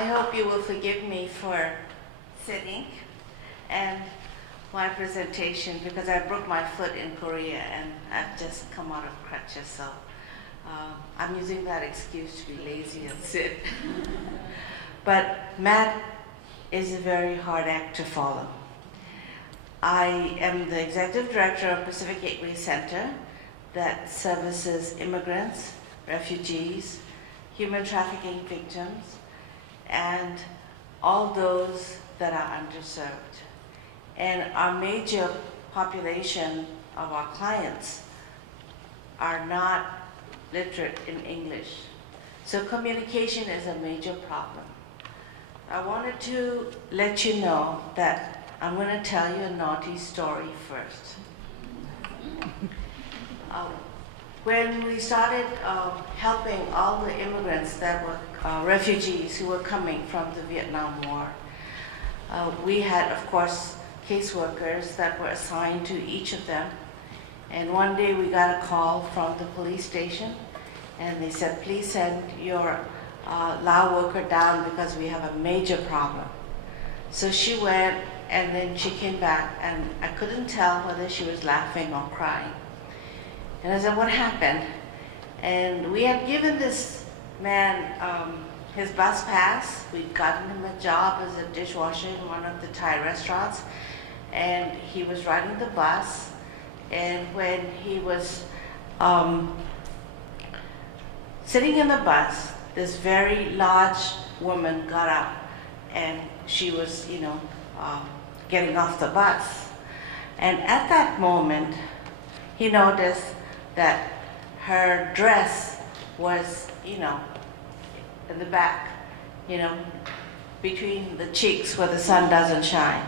I hope you will forgive me for sitting and my presentation because I broke my foot in Korea and I've just come out of crutches, so I'm using that excuse to be lazy and sit. But Matt is a very hard act to follow. I am the executive director of Pacific Gateway Center that services immigrants, refugees, human trafficking victims, and all those that are underserved. And our major population of our clients are not literate in English. So communication is a major problem. I wanted to let you know that I'm going to tell you a naughty story first. When we started helping all the immigrants that were refugees who were coming from the Vietnam War, we had, of course, caseworkers that were assigned to each of them. And one day we got a call from the police station, and they said, please send your Lao worker down because we have a major problem. So she went, and then she came back, and I couldn't tell whether she was laughing or crying. And I said, what happened? And we had given this man his bus pass. We'd gotten him a job as a dishwasher in one of the Thai restaurants. And he was riding the bus. And when he was sitting in the bus, this very large woman got up and she was, getting off the bus. And at that moment, he noticed that her dress was, in the back, between the cheeks where the sun doesn't shine.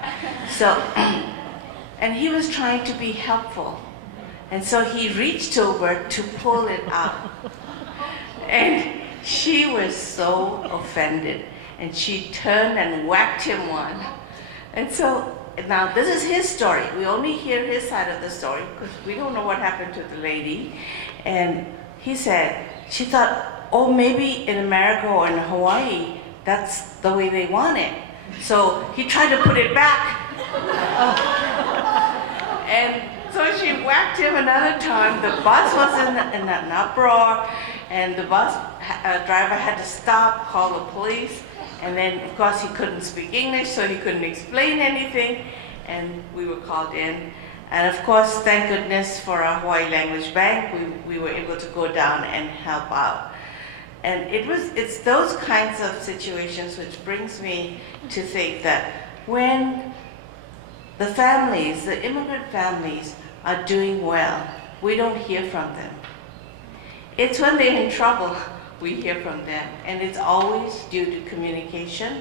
So, and he was trying to be helpful. And so he reached over to pull it out. And she was so offended. And she turned and whacked him one. And so, now this is his story. We only hear his side of the story because we don't know what happened to the lady. And he said, she thought, oh, maybe in America or in Hawaii, that's the way they want it. So he tried to put it back. And so she whacked him another time. The bus was in an uproar, and the bus driver had to stop, call the police. And then, of course, he couldn't speak English, so he couldn't explain anything, and we were called in. And of course, thank goodness for our Hawaii Language Bank, we were able to go down and help out. And it's those kinds of situations which brings me to think that when the families, the immigrant families, are doing well, we don't hear from them. It's when they're in trouble we hear from them, and it's always due to communication.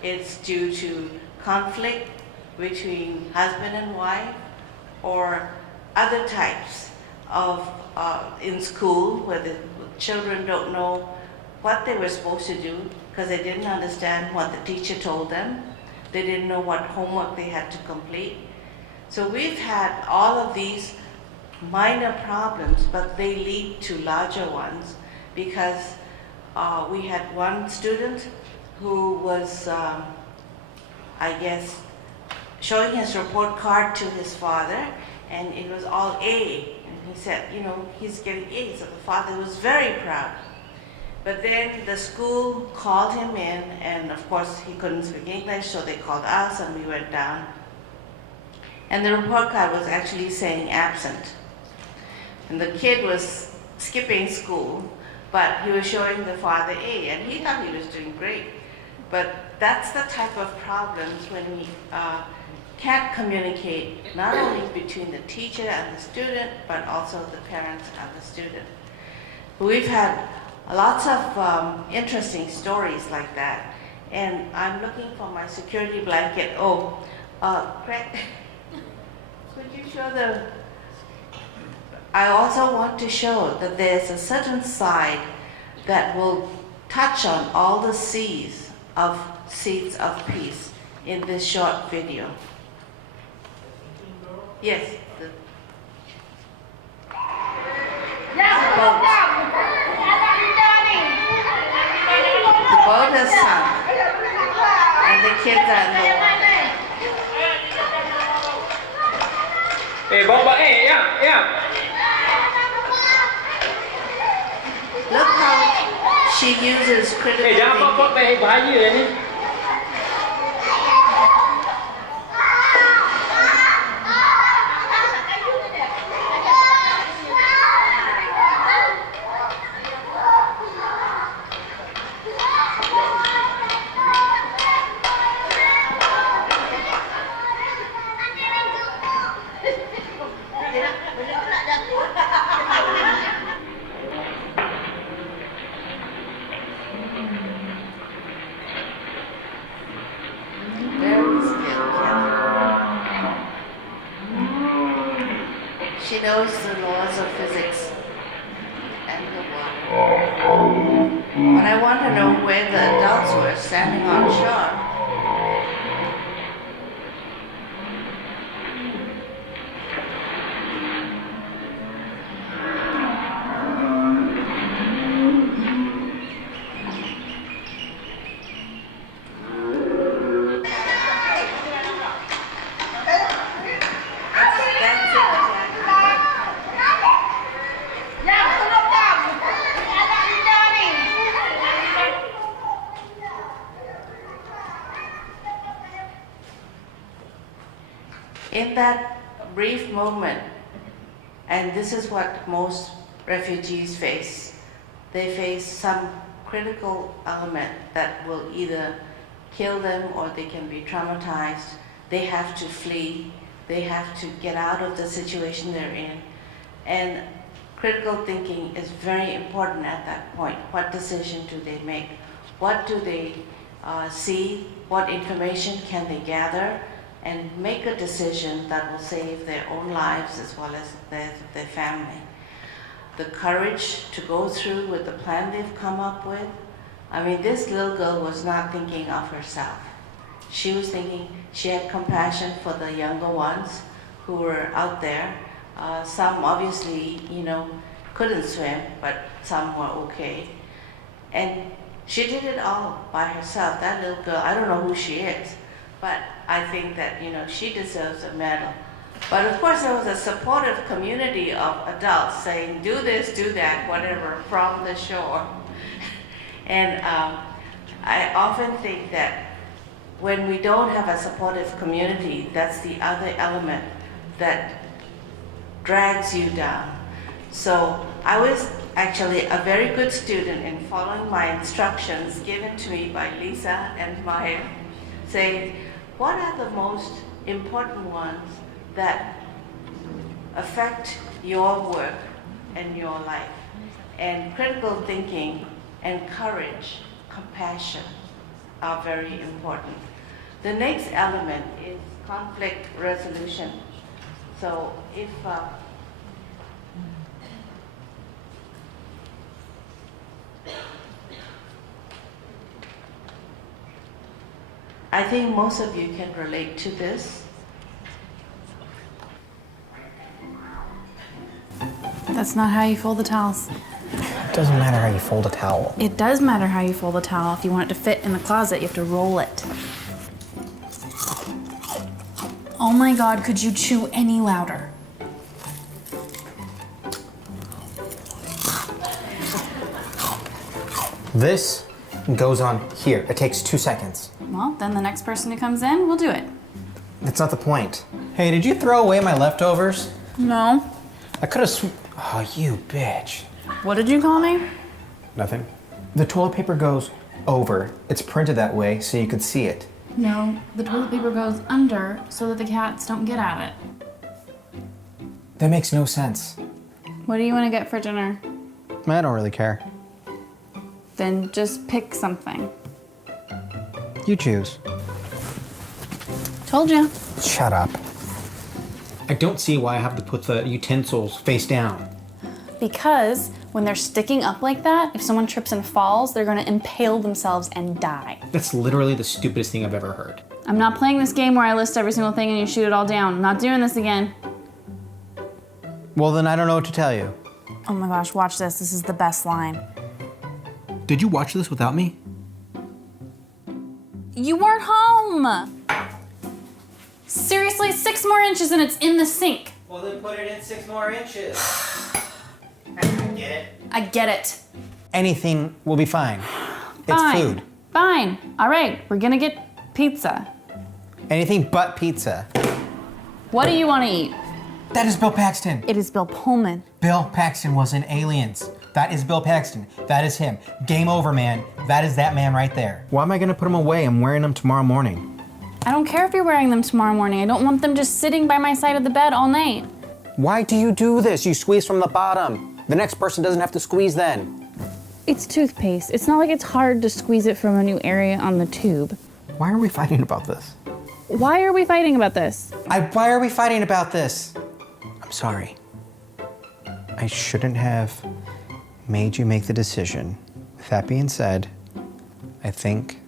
It's due to conflict between husband and wife, or other types of in school where the children don't know what they were supposed to do because they didn't understand what the teacher told them. They didn't know what homework they had to complete. So we've had all of these minor problems, but they lead to larger ones. Because we had one student who was, showing his report card to his father, and it was all A. And he said, he's getting A, so the father was very proud. But then the school called him in, and of course he couldn't speak English, so they called us, and we went down. And the report card was actually saying absent. And the kid was skipping school, but he was showing the father A, and he thought he was doing great. But that's the type of problems when we can't communicate, not only between the teacher and the student, but also the parents and the student. We've had lots of interesting stories like that. And I'm looking for my security blanket. Craig, could you show the... I also want to show that there's a certain side that will touch on all the C's of peace in this short video. Yes. The boat has sunk. uses critical Ê, dạ, thinking. bé bái gì vậy đi? Very skilled, yeah. She knows the laws of physics and the water. But I want to know where the adults were standing on shore. That's it, in that brief moment, and this is what most refugees face, they face some critical element that will either kill them or they can be traumatized. They have to flee. They have to get out of the situation they're in. And critical thinking is very important at that point. What decision do they make? What do they see? What information can they gather? And make a decision that will save their own lives as well as their family. The courage to go through with the plan they've come up with. I mean, this little girl was not thinking of herself. She was thinking, she had compassion for the younger ones who were out there. Some obviously, couldn't swim, but some were okay. And she did it all by herself. That little girl, I don't know who she is, but I think that, she deserves a medal. But of course, there was a supportive community of adults saying, do this, do that, whatever, from the shore. And I often think that when we don't have a supportive community, that's the other element that drags you down. So I was actually a very good student in following my instructions given to me by Lisa and Myaing, saying, what are the most important ones that affect your work and your life? And critical thinking and courage, compassion are very important. The next element is conflict resolution. So if I think most of you can relate to this. That's not how you fold the towels. It doesn't matter how you fold a towel. It does matter how you fold a towel. If you want it to fit in the closet, you have to roll it. Oh my God, could you chew any louder? This goes on here. It takes 2 seconds. Well, then the next person who comes in will do it. That's not the point. Hey, did you throw away my leftovers? No. I could have Oh, you bitch. What did you call me? Nothing. The toilet paper goes over. It's printed that way so you could see it. No, the toilet paper goes under so that the cats don't get at it. That makes no sense. What do you want to get for dinner? I don't really care. Then just pick something. You choose. Told you. Shut up. I don't see why I have to put the utensils face down. Because when they're sticking up like that, if someone trips and falls, they're going to impale themselves and die. That's literally the stupidest thing I've ever heard. I'm not playing this game where I list every single thing and you shoot it all down. I'm not doing this again. Well, then I don't know what to tell you. Oh my gosh, watch this. This is the best line. Did you watch this without me? You weren't home! Seriously, 6 more inches and it's in the sink. Well, then put it in 6 more inches. I get it. I get it. Anything will be fine. It's Fine. food. Fine. All right, we're gonna get pizza. Anything but pizza. What do you want to eat? That is Bill Paxton. It is Bill Pullman. Bill Paxton was in Aliens. That is Bill Paxton. That is him. Game over, man. That is that man right there. Why am I gonna put him away? I'm wearing them tomorrow morning. I don't care if you're wearing them tomorrow morning. I don't want them just sitting by my side of the bed all night. Why do you do this? You squeeze from the bottom. The next person doesn't have to squeeze then. It's toothpaste. It's not like it's hard to squeeze it from a new area on the tube. Why are we fighting about this? Why are we fighting about this? Why are we fighting about this? I'm sorry. I shouldn't have made you make the decision. With that being said, I think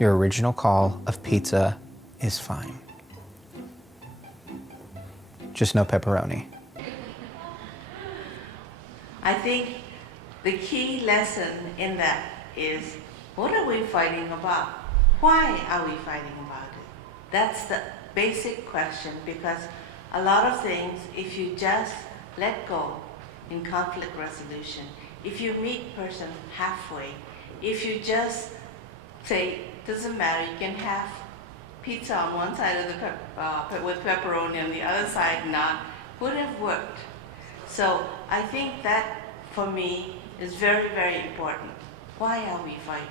your original call of pizza is fine. Just no pepperoni. I think the key lesson in that is, what are we fighting about? Why are we fighting about it? That's the basic question, because a lot of things, if you just let go in conflict resolution, if you meet person halfway, if you just say, doesn't matter, you can have pizza on one side of the with pepperoni on the other side not, would have worked. So I think that, for me, is very, very important. Why are we fighting?